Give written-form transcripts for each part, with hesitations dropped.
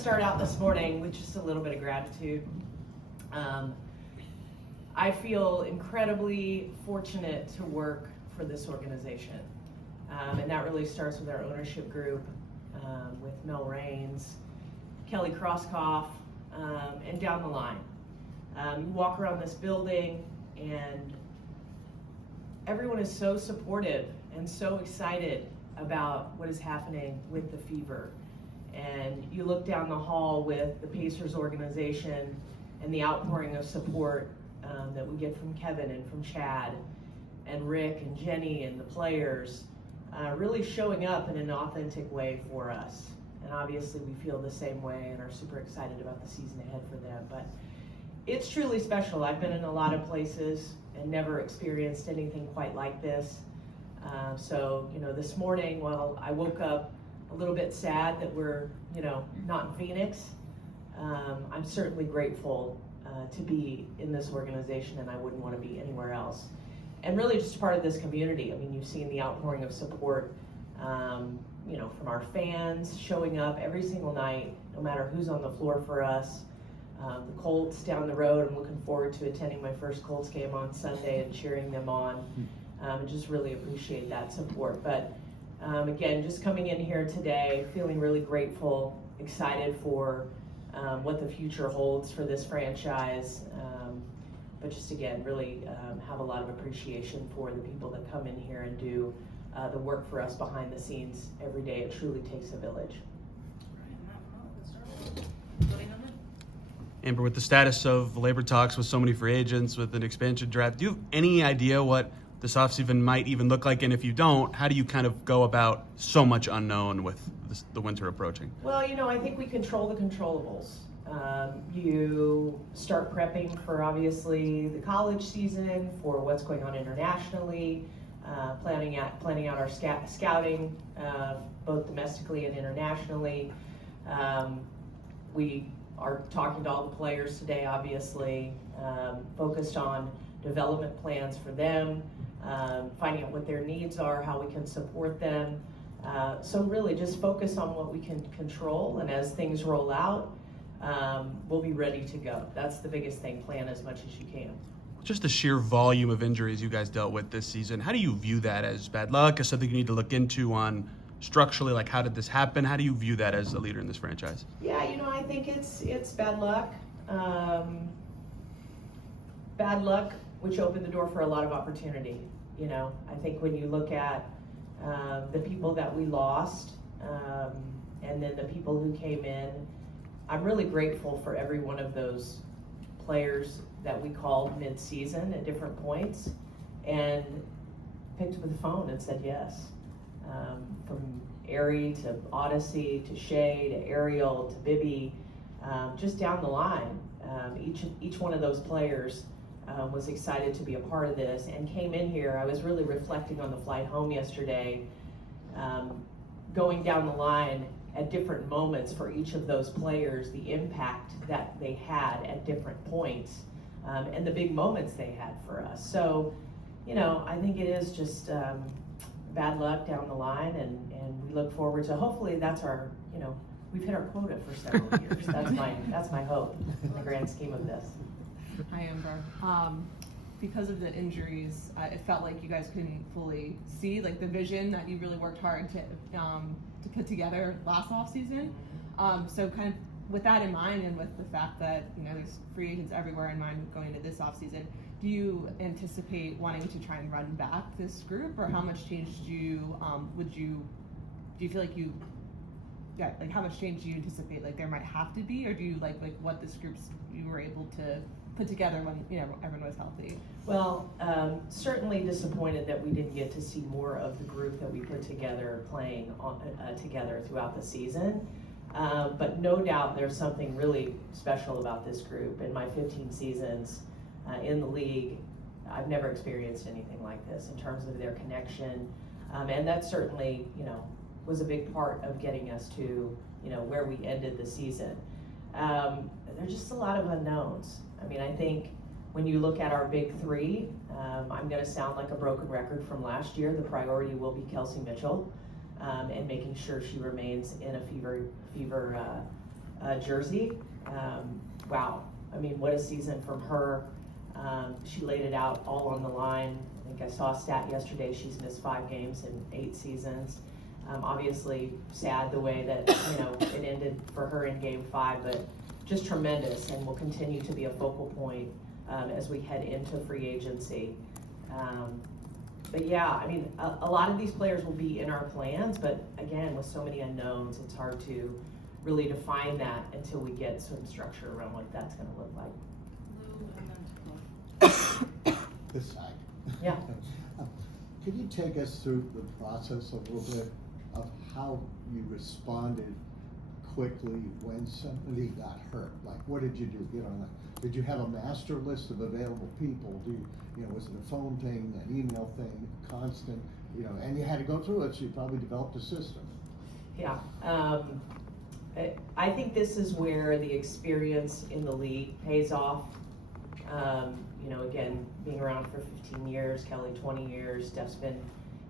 start out this morning with just a little bit of gratitude. I feel incredibly fortunate to work for this organization. And that really starts with our ownership group, with Mel Raines, Kelly Crosskoff, and down the line. You walk around this building and everyone is so supportive and so excited about what is happening with the Fever. And you look down the hall with the Pacers organization and the outpouring of support that we get from Kevin and from Chad and Rick and Jenny and the players, really showing up in an authentic way for us. And obviously we feel the same way and are super excited about the season ahead for them. But it's truly special. I've been in a lot of places and never experienced anything quite like this. So, this morning, while I woke up a little bit sad that we're, not in Phoenix, I'm certainly grateful to be in this organization, and I wouldn't want to be anywhere else. And really just part of this community. I mean, you've seen the outpouring of support, from our fans showing up every single night, no matter who's on the floor for us. The Colts down the road, I'm looking forward to attending my first Colts game on Sunday and cheering them on. And just really appreciate that support. But again, just coming in here today, feeling really grateful, excited for what the future holds for this franchise. But just again, really have a lot of appreciation for the people that come in here and do the work for us behind the scenes every day. It truly takes a village. Amber, with the status of labor talks with so many free agents, with an expansion draft, do you have any idea what this offseason might even look like? And if you don't, how do you kind of go about so much unknown with the winter approaching? Well, I think we control the controllables. You start prepping for obviously the college season, for what's going on internationally, planning out our scouting, both domestically and internationally. We are talking to all the players today, obviously, focused on development plans for them, finding out what their needs are, how we can support them. So really just focus on what we can control, and as things roll out, we'll be ready to go. That's the biggest thing, plan as much as you can. Just the sheer volume of injuries you guys dealt with this season, how do you view that? As bad luck, as something you need to look into on structurally, like how did this happen? How do you view that as a leader in this franchise? Yeah, I think it's bad luck. Bad luck, which opened the door for a lot of opportunity. I think when you look at the people that we lost, and then the people who came in, I'm really grateful for every one of those players that we called mid-season at different points and picked up the phone and said yes. From Ari to Odyssey to Shay to Ariel to Bibby, just down the line, each one of those players was excited to be a part of this and came in here. I was really reflecting on the flight home yesterday, going down the line at different moments for each of those players, the impact that they had at different points, and the big moments they had for us. So, I think it is just bad luck down the line, and we look forward to, hopefully that's our, we've hit our quota for several years. That's my hope in the grand scheme of this. Hi, Amber. Because of the injuries, it felt like you guys couldn't fully see the vision that you really worked hard to put together last offseason. So kind of with that in mind, and with the fact that there's free agents everywhere in mind going into this offseason, do you anticipate wanting to try and run back this group, or how much change do you do you feel like you how much change do you anticipate there might have to be, or do you like what this group's you were able to put together when everyone was healthy? Well, certainly disappointed that we didn't get to see more of the group that we put together playing together throughout the season. But no doubt there's something really special about this group. In my 15 seasons in the league, I've never experienced anything like this in terms of their connection. And that certainly, was a big part of getting us to, where we ended the season. There's just a lot of unknowns. I mean, I think when you look at our big three, I'm going to sound like a broken record from last year. The priority will be Kelsey Mitchell, and making sure she remains in a fever jersey. Wow, I mean, what a season from her. She laid it out all on the line. I think I saw a stat yesterday, she's missed 5 games in 8 seasons. Obviously sad the way that, it ended for her in game 5, but just tremendous, and will continue to be a focal point as we head into free agency. But yeah, I mean, a lot of these players will be in our plans, but again, with so many unknowns, it's hard to really define that until we get some structure around what that's going to look like. This side. Yeah. Could you take us through the process a little bit of how you responded quickly when somebody got hurt? Like, what did you do? Did you have a master list of available people? Was it a phone thing, an email thing, constant? And you had to go through it, so you probably developed a system. Yeah. I think this is where the experience in the league pays off. Again, being around for 15 years, Kelly 20 years, Steph's been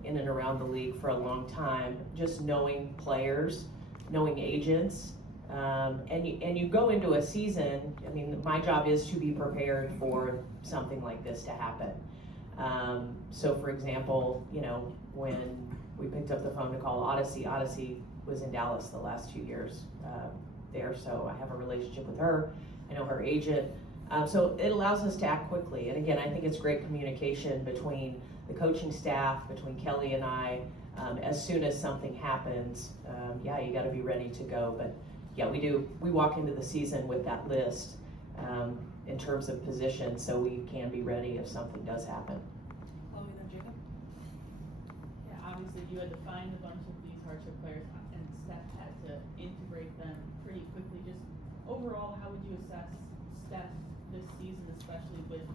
in and around the league for a long time. Just knowing players, knowing agents, and you go into a season. I mean, my job is to be prepared for something like this to happen. So, for example, when we picked up the phone to call Odyssey was in Dallas the last 2 years there, so I have a relationship with her. I know her agent. So it allows us to act quickly. And again, I think it's great communication between the coaching staff, between Kelly and I. As soon as something happens, you got to be ready to go. But yeah, we walk into the season with that list in terms of position, so we can be ready if something does happen. Chloe, then Jacob? Yeah, obviously you had to find a bunch of these hardship players, and Steph had to integrate them pretty quickly. Just overall, how would you assess Steph this season, especially with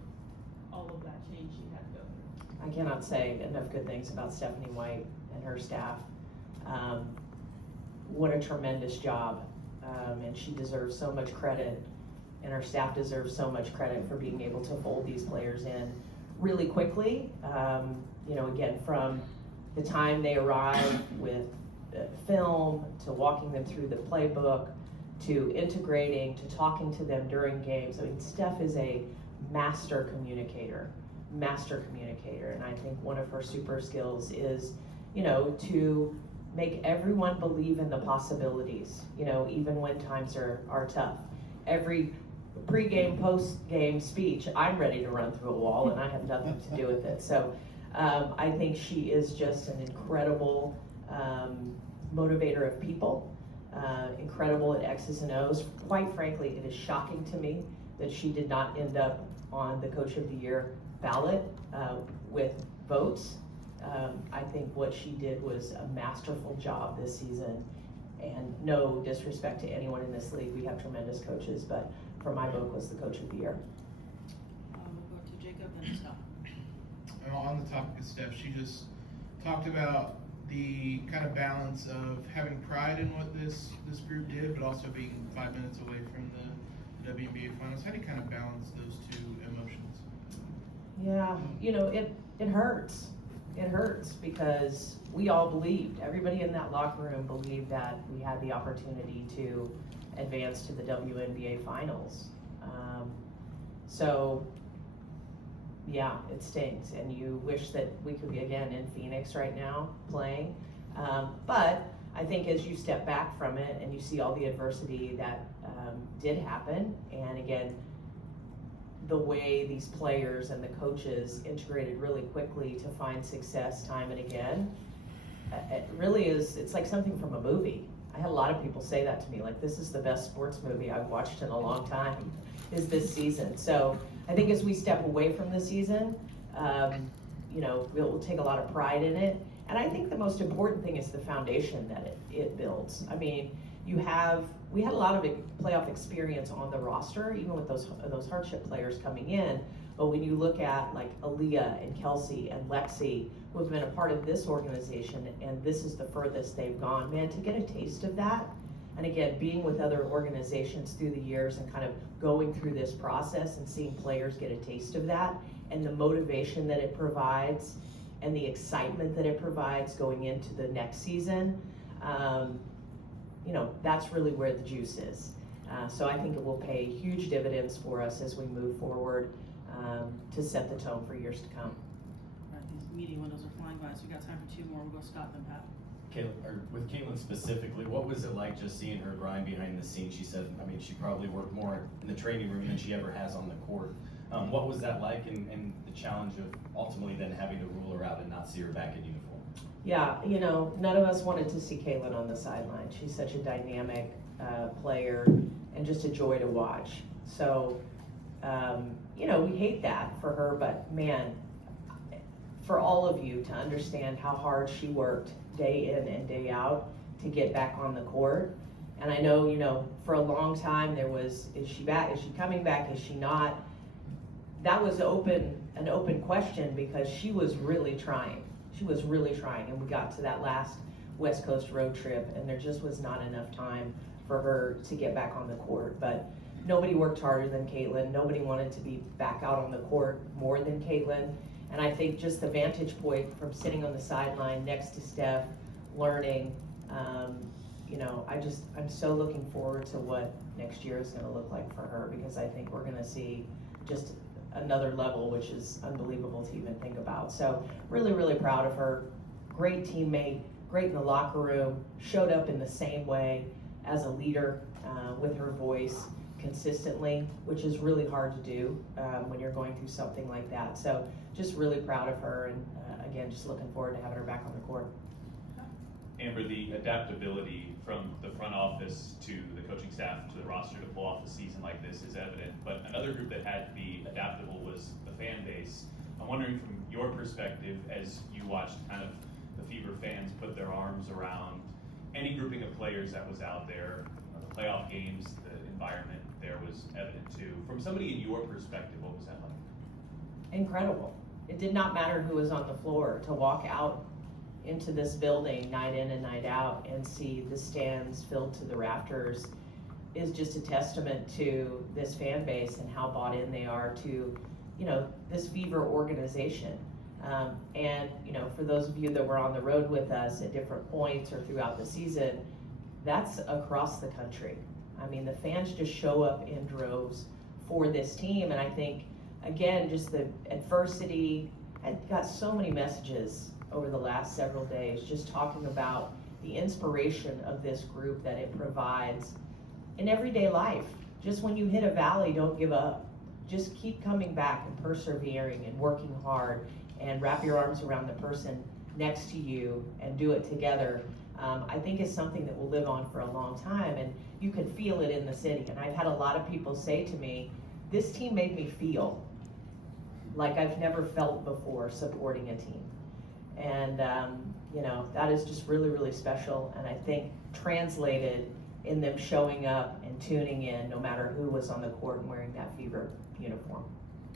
all of that change she had to go through? I cannot say enough good things about Stephanie White and her staff. What a tremendous job, and she deserves so much credit, and her staff deserves so much credit for being able to fold these players in really quickly. Again, from the time they arrive with film, to walking them through the playbook, to integrating, to talking to them during games. I mean, Steph is a master communicator, and I think one of her super skills is, to make everyone believe in the possibilities, even when times are tough. Every pre-game, post-game speech, I'm ready to run through a wall, and I have nothing to do with it. So I think she is just an incredible motivator of people. Incredible at X's and O's. Quite frankly, it is shocking to me that she did not end up on the Coach of the Year ballot with votes. I think what she did was a masterful job this season, and no disrespect to anyone in this league, we have tremendous coaches, but for my vote was the Coach of the Year. We'll go to Jacob and Steph. On the topic of Steph, she just talked about the kind of balance of having pride in what this group did, but also being 5 minutes away from the WNBA finals. How do you kind of balance those two emotions? Yeah, it hurts. It hurts because we all believed, everybody in that locker room believed that we had the opportunity to advance to the WNBA finals. So yeah, it stings, and you wish that we could be again in Phoenix right now playing. But I think as you step back from it and you see all the adversity that did happen, and again, the way these players and the coaches integrated really quickly to find success time and again, it really is, it's like something from a movie. I had a lot of people say that to me, like, this is the best sports movie I've watched in a long time, is this season. So I think as we step away from the season, we'll take a lot of pride in it. And I think the most important thing is the foundation that it builds. I mean, we had a lot of playoff experience on the roster, even with those hardship players coming in. But when you look at like Aaliyah and Kelsey and Lexi, who have been a part of this organization, and this is the furthest they've gone, man, to get a taste of that, and again, being with other organizations through the years and kind of going through this process and seeing players get a taste of that, and the motivation that it provides, and the excitement that it provides going into the next season, that's really where the juice is. So I think it will pay huge dividends for us as we move forward to set the tone for years to come. Right, these meeting windows are flying by, so we got time for 2 more. We'll go Scott then Pat. With Caitlyn specifically, what was it like just seeing her grind behind the scenes? She said, I mean, she probably worked more in the training room than she ever has on the court. What was that like, and the challenge of ultimately then having to rule her out and not see her back in uniform? Yeah, you know, none of us wanted to see Caitlyn on the sideline. She's such a dynamic player and just a joy to watch. So, you know, we hate that for her, but man, for all of you to understand how hard she worked day in and day out to get back on the court. And I know, you know, for a long time there was, is she back? Is she coming back? Is she not? That was an open question because she was really trying. She was really trying, and we got to that last West Coast road trip, and there just was not enough time for her to get back on the court. But nobody worked harder than Caitlyn. Nobody wanted to be back out on the court more than Caitlyn. And I think just the vantage point from sitting on the sideline next to Steph, learning, you know, I'm so looking forward to what next year is going to look like for her, because I think we're going to see just another level, which is unbelievable to even think about. So really, really proud of her. Great teammate, great in the locker room, showed up in the same way as a leader with her voice consistently, which is really hard to do when you're going through something like that. So just really proud of her, and again, just looking forward to having her back on the court. Amber, the adaptability from the front office to the coaching staff to the roster to pull off a season like this is evident, but another group that had to be adaptable was the fan base. I'm wondering from your perspective, as you watched kind of the Fever fans put their arms around any grouping of players that was out there, the playoff games, the environment there was evident too. From somebody in your perspective, what was that like? Incredible. It did not matter who was on the floor. To walk out into this building night in and night out and see the stands filled to the rafters is just a testament to this fan base and how bought in they are to, you know, this Fever organization. And, you know, for those of you that were on the road with us at different points or throughout the season, that's across the country. I mean, the fans just show up in droves for this team. And I think, again, just the adversity, I got so many messages over the last several days just talking about the inspiration of this group that it provides in everyday life. Just when you hit a valley, don't give up. Just keep coming back and persevering and working hard, and wrap your arms around the person next to you and do it together. I think is something that will live on for a long time, and you can feel it in the city. And I've had a lot of people say to me, this team made me feel like I've never felt before supporting a team. And, you know, that is just really, really special. And I think translated in them showing up and tuning in no matter who was on the court and wearing that Fever uniform.